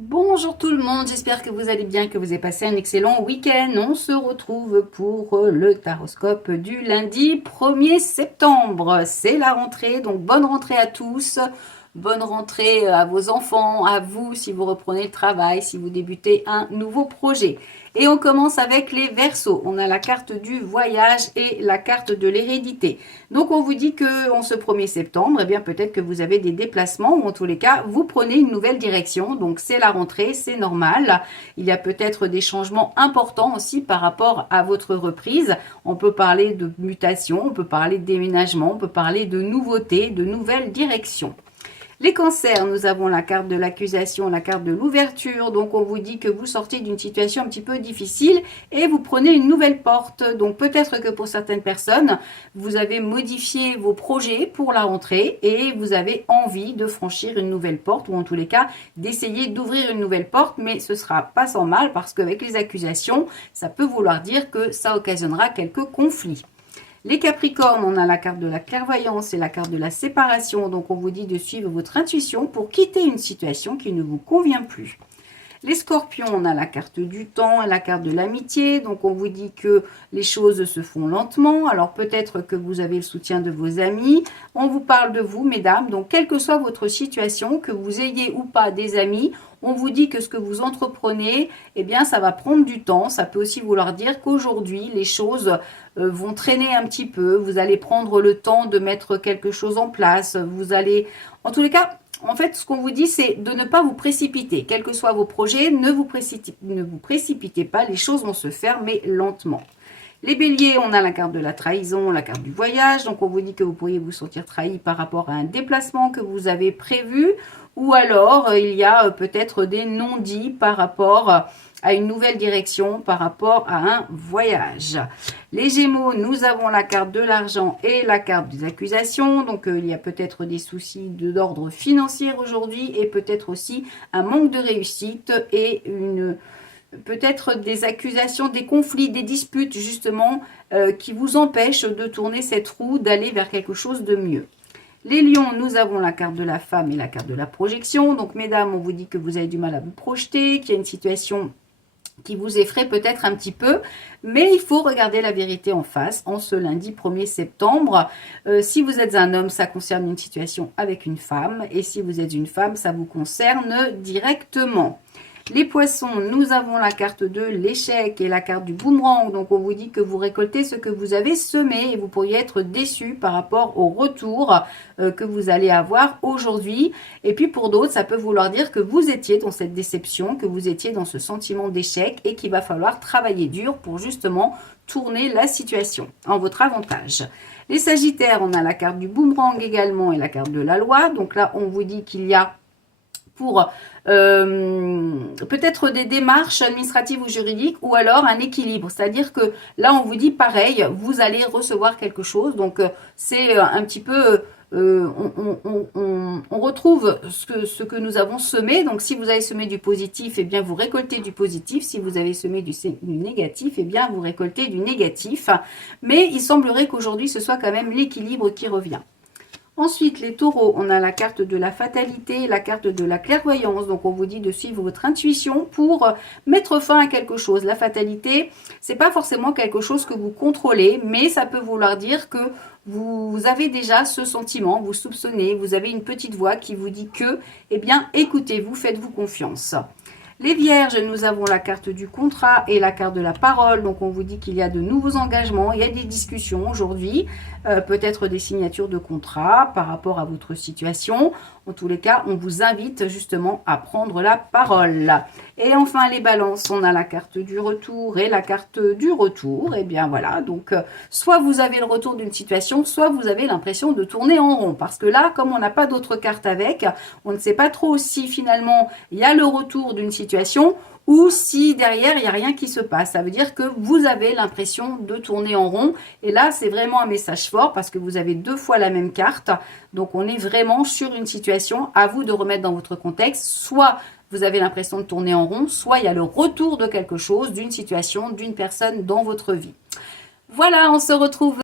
Bonjour tout le monde, j'espère que vous allez bien, que vous avez passé un excellent week-end. On se retrouve pour le taroscope du lundi 1er septembre. C'est la rentrée, donc bonne rentrée à tous. Bonne rentrée à vos enfants, à vous si vous reprenez le travail, si vous débutez un nouveau projet. Et on commence avec les Verseaux. On a la carte du voyage et la carte de l'hérédité. Donc on vous dit que en ce 1er septembre, eh bien peut-être que vous avez des déplacements ou en tous les cas, vous prenez une nouvelle direction. Donc c'est la rentrée, c'est normal. Il y a peut-être des changements importants aussi par rapport à votre reprise. On peut parler de mutation, on peut parler de déménagement, on peut parler de nouveautés, de nouvelles directions. Les cancers, nous avons la carte de l'accusation, la carte de l'ouverture. Donc, on vous dit que vous sortez d'une situation un petit peu difficile et vous prenez une nouvelle porte. Donc, peut-être que pour certaines personnes, vous avez modifié vos projets pour la rentrée et vous avez envie de franchir une nouvelle porte ou en tous les cas, d'essayer d'ouvrir une nouvelle porte. Mais ce sera pas sans mal parce qu'avec les accusations, ça peut vouloir dire que ça occasionnera quelques conflits. Les Capricornes, on a la carte de la clairvoyance et la carte de la séparation. Donc, on vous dit de suivre votre intuition pour quitter une situation qui ne vous convient plus. Les Scorpions, on a la carte du temps et la carte de l'amitié. Donc, on vous dit que les choses se font lentement. Alors, peut-être que vous avez le soutien de vos amis. On vous parle de vous, mesdames. Donc, quelle que soit votre situation, que vous ayez ou pas des amis, on vous dit que ce que vous entreprenez, eh bien, ça va prendre du temps. Ça peut aussi vouloir dire qu'aujourd'hui, les choses vont traîner un petit peu. Vous allez prendre le temps de mettre quelque chose en place. Vous allez, en tous les cas, en fait, ce qu'on vous dit, c'est de ne pas vous précipiter. Quels que soient vos projets, ne vous précipitez pas. Les choses vont se faire, mais lentement. Les béliers, on a la carte de la trahison, la carte du voyage. Donc, on vous dit que vous pourriez vous sentir trahi par rapport à un déplacement que vous avez prévu. Ou alors, il y a peut-être des non-dits par rapport à une nouvelle direction, par rapport à un voyage. Les Gémeaux, nous avons la carte de l'argent et la carte des accusations. Donc, il y a peut-être des soucis d'ordre financier aujourd'hui et peut-être aussi un manque de réussite et peut-être des accusations, des conflits, des disputes justement qui vous empêchent de tourner cette roue, d'aller vers quelque chose de mieux. Les lions, nous avons la carte de la femme et la carte de la projection. Donc, mesdames, on vous dit que vous avez du mal à vous projeter, qu'il y a une situation qui vous effraie peut-être un petit peu, mais il faut regarder la vérité en face en ce lundi 1er septembre. Si vous êtes un homme, ça concerne une situation avec une femme, et si vous êtes une femme, ça vous concerne directement. Les poissons, nous avons la carte de l'échec et la carte du boomerang. Donc, on vous dit que vous récoltez ce que vous avez semé et vous pourriez être déçu par rapport au retour que vous allez avoir aujourd'hui. Et puis, pour d'autres, ça peut vouloir dire que vous étiez dans cette déception, que vous étiez dans ce sentiment d'échec et qu'il va falloir travailler dur pour justement tourner la situation en votre avantage. Les sagittaires, on a la carte du boomerang également et la carte de la loi. Donc là, on vous dit qu'il y a pour peut-être des démarches administratives ou juridiques ou alors un équilibre. C'est-à-dire que là, on vous dit pareil, vous allez recevoir quelque chose. Donc, c'est un petit peu... on retrouve ce que nous avons semé. Donc, si vous avez semé du positif, eh bien, vous récoltez du positif. Si vous avez semé du négatif, eh bien, vous récoltez du négatif. Mais il semblerait qu'aujourd'hui, ce soit quand même l'équilibre qui revient. Ensuite, les taureaux, on a la carte de la fatalité, la carte de la clairvoyance. Donc, on vous dit de suivre votre intuition pour mettre fin à quelque chose. La fatalité, c'est pas forcément quelque chose que vous contrôlez, mais ça peut vouloir dire que vous avez déjà ce sentiment, vous soupçonnez, vous avez une petite voix qui vous dit que, eh bien, écoutez-vous, faites-vous confiance. Les vierges, nous avons la carte du contrat et la carte de la parole. Donc, on vous dit qu'il y a de nouveaux engagements, il y a des discussions aujourd'hui, peut-être des signatures de contrat par rapport à votre situation. En tous les cas, on vous invite justement à prendre la parole. Et enfin, les balances, on a la carte du retour et la carte du retour. Et bien voilà, donc soit vous avez le retour d'une situation, soit vous avez l'impression de tourner en rond. Parce que là, comme on n'a pas d'autres cartes avec, on ne sait pas trop si finalement il y a le retour d'une situation ou si derrière, il n'y a rien qui se passe. Ça veut dire que vous avez l'impression de tourner en rond. Et là, c'est vraiment un message fort parce que vous avez 2 fois la même carte. Donc, on est vraiment sur une situation. À vous de remettre dans votre contexte. Soit vous avez l'impression de tourner en rond, soit il y a le retour de quelque chose, d'une situation, d'une personne dans votre vie. Voilà, on se retrouve